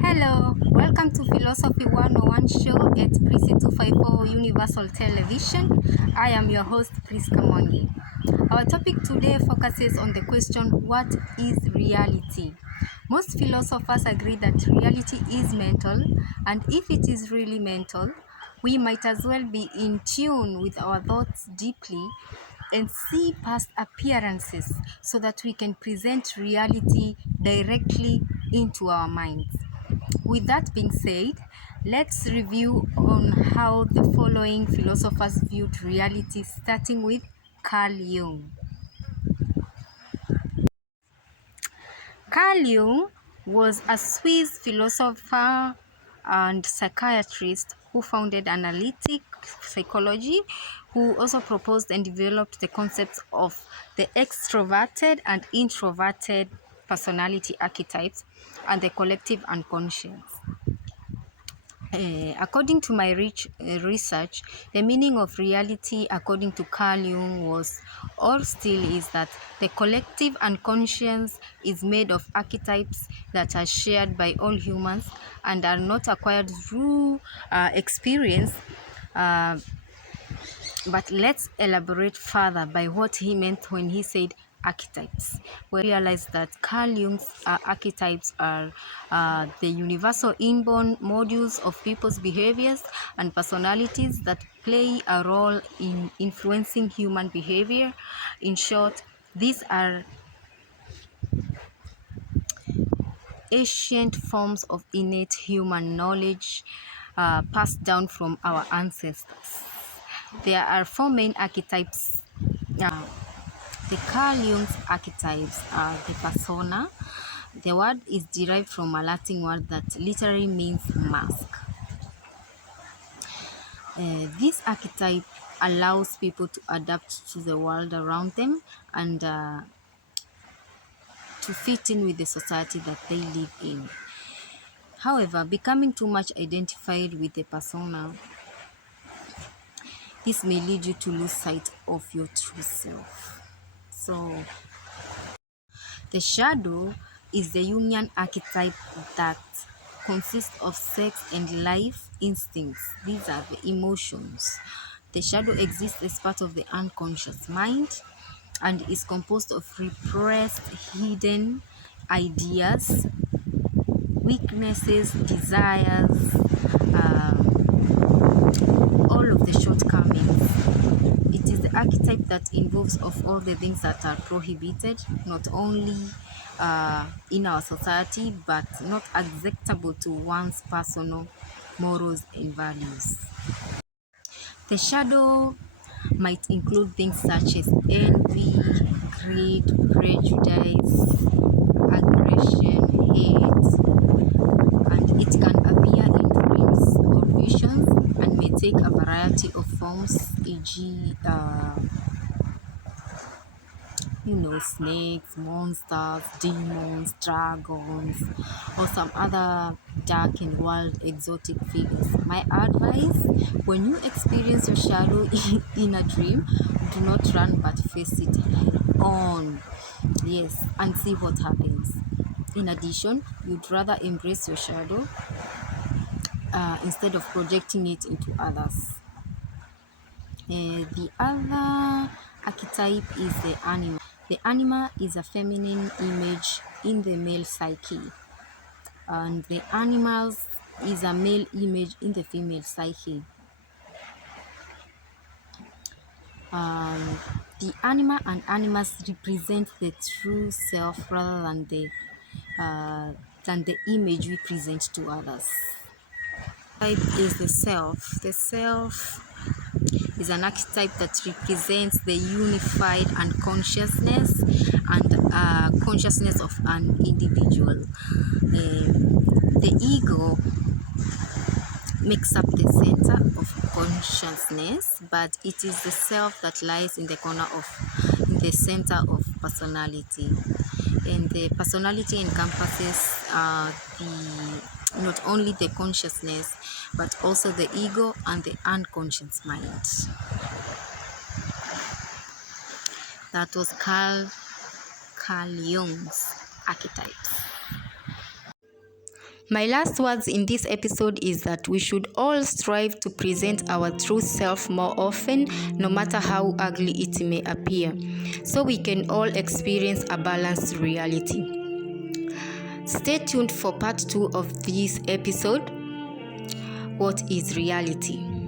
Hello, welcome to Philosophy 101 show at Prisi 254 Universal Television. I am your host, Priska Mongi. Our topic today focuses on the question, what is reality? Most philosophers agree that reality is mental, and if it is really mental, we might as well be in tune with our thoughts deeply and see past appearances so that we can present reality directly into our minds. With that being said, let's review on how the following philosophers viewed reality, starting with Carl Jung. Carl Jung was a Swiss philosopher and psychiatrist who founded analytic psychology, who also proposed and developed the concepts of the extroverted and introverted personality archetypes and the collective unconscious. According to my research, the meaning of reality, according to Carl Jung, was or still is that the collective unconscious is made of archetypes that are shared by all humans and are not acquired through experience. But let's elaborate further by what he meant when he said archetypes. We realize that Carl Jung's archetypes are the universal inborn modules of people's behaviors and personalities that play a role in influencing human behavior. In short, these are ancient forms of innate human knowledge passed down from our ancestors. There are four main archetypes. The Carl Jung's archetypes are the persona. The word is derived from a Latin word that literally means mask. This archetype allows people to adapt to the world around them and to fit in with the society that they live in. However, becoming too much identified with the persona, this may lead you to lose sight of your true self. So, the shadow is the Jungian archetype that consists of sex and life instincts. These are the emotions. The shadow exists as part of the unconscious mind and is composed of repressed, hidden ideas, weaknesses, desires, all of the shortcomings. It is the archetype that involves of all the things that are prohibited, not only in our society, but not acceptable to one's personal morals and values. The shadow might include things such as envy, greed, prejudice, aggression, hate, and it can appear in dreams or visions and may take a variety of forms, e.g., snakes, monsters, demons, dragons, or some other dark and wild exotic figures. My advice, when you experience your shadow in a dream, do not run but face it head on. Yes, and see what happens. In addition, you'd rather embrace your shadow instead of projecting it into others. The other archetype is the anima. The anima is a feminine image in the male psyche, and the animals is a male image in the female psyche. The anima and animas represent the true self rather than the image we present to others. Type is the self. The self is an archetype that represents the unified unconsciousness and consciousness of an individual. The ego makes up the center of consciousness, but it is the self that lies in the center of personality. And the personality encompasses not only the consciousness, but also the ego and the unconscious mind. That was Carl Jung's archetypes. My last words in this episode is that we should all strive to present our true self more often, no matter how ugly it may appear, so we can all experience a balanced reality. Stay tuned for part 2 of this episode. What is reality?